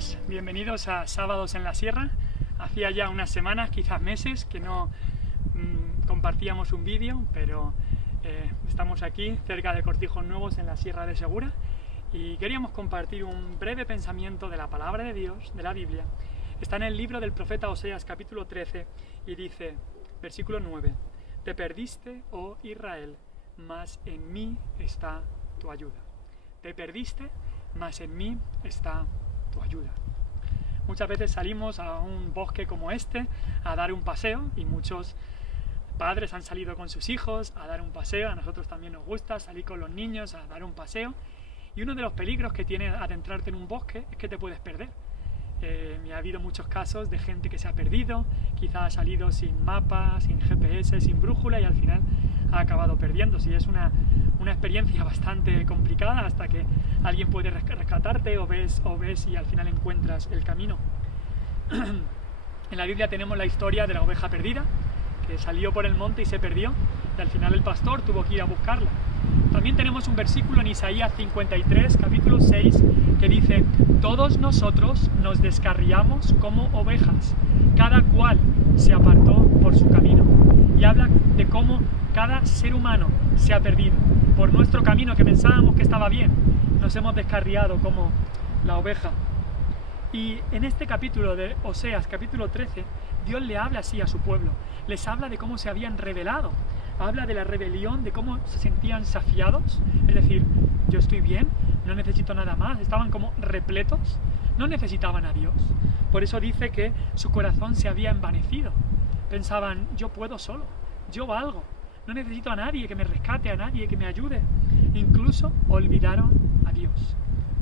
buenas, bienvenidos a Sábados en la Sierra. Hacía ya unas semanas, quizás meses, que no compartíamos un vídeo, pero estamos aquí cerca de Cortijos Nuevos en la Sierra de Segura y queríamos compartir un breve pensamiento de la palabra de Dios, de la Biblia. Está en el libro del profeta Oseas, capítulo 13, y dice, versículo 9, «Te perdiste, oh Israel, mas en mí está tu ayuda». Te perdiste, mas en mí está tu ayuda. Muchas veces salimos a un bosque como este a dar un paseo, y muchos padres han salido con sus hijos a dar un paseo. A nosotros también nos gusta salir con los niños a dar un paseo, y uno de los peligros que tiene adentrarte en un bosque es que te puedes perder. Ha habido muchos casos de gente que se ha perdido, quizá ha salido sin mapa, sin GPS, sin brújula, y al final ha acabado perdiéndose. Y es una experiencia bastante complicada hasta que alguien puede rescatarte o ves y al final encuentras el camino. En la Biblia tenemos la historia de la oveja perdida, que salió por el monte y se perdió, y al final el pastor tuvo que ir a buscarla. También tenemos un versículo en Isaías 53, capítulo 6, que dice, «Todos nosotros nos descarriamos como ovejas, cada cual se apartó por su camino». Y habla de cómo cada ser humano se ha perdido. Por nuestro camino que pensábamos que estaba bien, nos hemos descarriado como la oveja. Y en este capítulo de Oseas, capítulo 13, Dios le habla así a su pueblo. Les habla de cómo se habían rebelado. Habla de la rebelión, de cómo se sentían saciados. Es decir, yo estoy bien, no necesito nada más. Estaban como repletos, no necesitaban a Dios. Por eso dice que su corazón se había envanecido. Pensaban, yo puedo solo, yo valgo. No necesito a nadie que me rescate, a nadie que me ayude. Incluso olvidaron a Dios.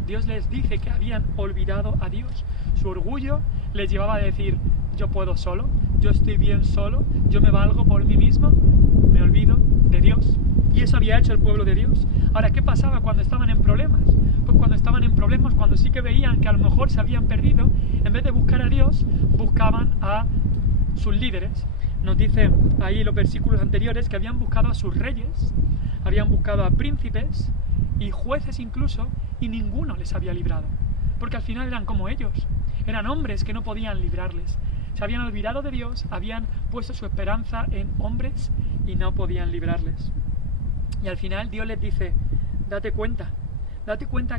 Dios les dice que habían olvidado a Dios. Su orgullo les llevaba a decir, yo puedo solo, yo estoy bien solo, yo me valgo por mí mismo, me olvido de Dios. Y eso había hecho el pueblo de Dios. Ahora, ¿qué pasaba cuando estaban en problemas? Pues cuando estaban en problemas, cuando sí que veían que a lo mejor se habían perdido, en vez de buscar a Dios, buscaban a sus líderes. Nos dice ahí los versículos anteriores que habían buscado a sus reyes, habían buscado a príncipes y jueces incluso, y ninguno les había librado, porque al final eran como ellos, eran hombres que no podían librarles. Se habían olvidado de Dios, habían puesto su esperanza en hombres y no podían librarles. Y al final Dios les dice, date cuenta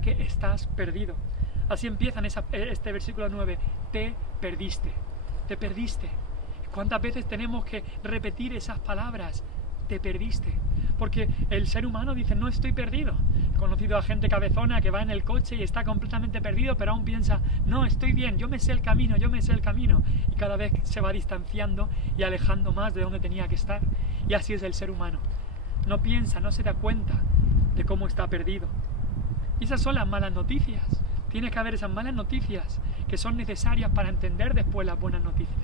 que estás perdido. Así empieza este versículo 9, te perdiste. ¿Cuántas veces tenemos que repetir esas palabras? Te perdiste. Porque el ser humano dice, no estoy perdido. He conocido a gente cabezona que va en el coche y está completamente perdido, pero aún piensa, no, estoy bien, yo me sé el camino. Y cada vez se va distanciando y alejando más de donde tenía que estar. Y así es el ser humano. No piensa, no se da cuenta de cómo está perdido. Y esas son las malas noticias. Tiene que haber esas malas noticias que son necesarias para entender después las buenas noticias.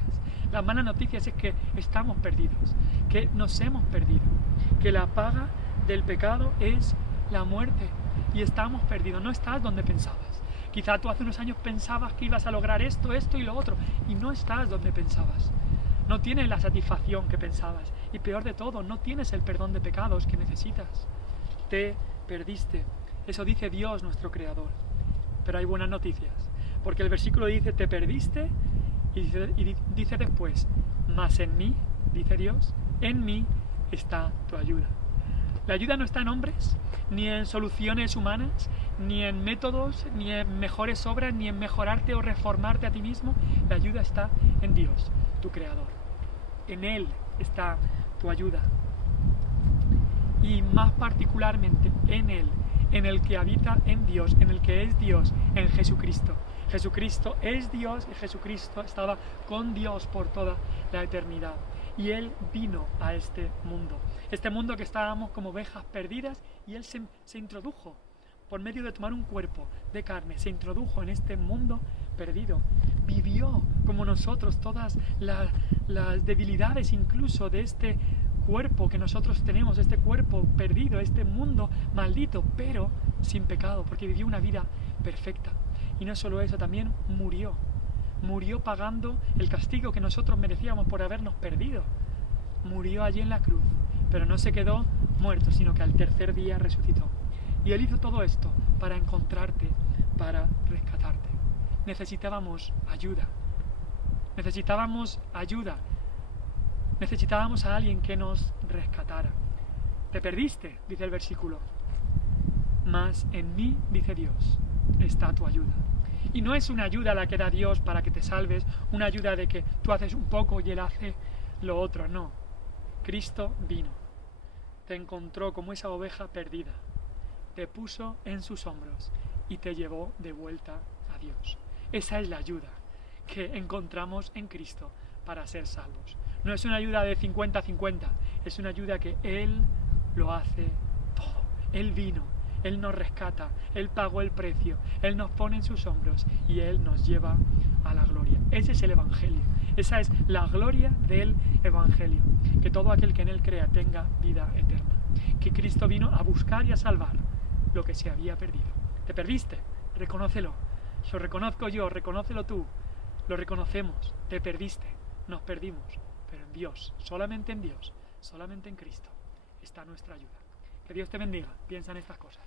Las malas noticias es que estamos perdidos, que nos hemos perdido, que la paga del pecado es la muerte y estamos perdidos. No estás donde pensabas. Quizá tú hace unos años pensabas que ibas a lograr esto y lo otro, y no estás donde pensabas. No tienes la satisfacción que pensabas, y peor de todo, no tienes el perdón de pecados que necesitas. Te perdiste. Eso dice Dios, nuestro Creador. Pero hay buenas noticias, porque el versículo dice, te perdiste, y dice después, mas en mí, dice Dios, en mí está tu ayuda. La ayuda no está en hombres, ni en soluciones humanas, ni en métodos, ni en mejores obras, ni en mejorarte o reformarte a ti mismo. La ayuda está en Dios, tu Creador. En Él está tu ayuda. Y más particularmente en Él, en el que habita en Dios, en el que es Dios, en Jesucristo. Jesucristo es Dios y Jesucristo estaba con Dios por toda la eternidad. Y Él vino a este mundo que estábamos como ovejas perdidas, y Él se introdujo por medio de tomar un cuerpo de carne, se introdujo en este mundo perdido. Vivió como nosotros todas las debilidades incluso de este cuerpo que nosotros tenemos, este cuerpo perdido, este mundo maldito, pero sin pecado, porque vivió una vida perfecta. Y no solo eso, también murió pagando el castigo que nosotros merecíamos por habernos perdido. Murió allí en la cruz, pero no se quedó muerto, sino que al tercer día resucitó. Y Él hizo todo esto para encontrarte, para rescatarte. necesitábamos ayuda. Necesitábamos ayuda. Necesitábamos a alguien que nos rescatara. Te perdiste, dice el versículo. Mas en mí, dice Dios, está tu ayuda. Y no es una ayuda la que da Dios para que te salves, una ayuda de que tú haces un poco y Él hace lo otro, no. Cristo vino, te encontró como esa oveja perdida, te puso en sus hombros y te llevó de vuelta a Dios. Esa es la ayuda que encontramos en Cristo para ser salvos. No es una ayuda de 50-50, es una ayuda que Él lo hace todo. Él vino, Él nos rescata, Él pagó el precio, Él nos pone en sus hombros y Él nos lleva a la gloria. Ese es el Evangelio, esa es la gloria del Evangelio, que todo aquel que en Él crea tenga vida eterna, que Cristo vino a buscar y a salvar lo que se había perdido. ¿Te perdiste? Reconócelo. Lo reconozco yo, reconócelo tú. Lo reconocemos. Te perdiste. Nos perdimos. Pero en Dios, solamente en Dios, solamente en Cristo está nuestra ayuda. Que Dios te bendiga. Piensa en estas cosas.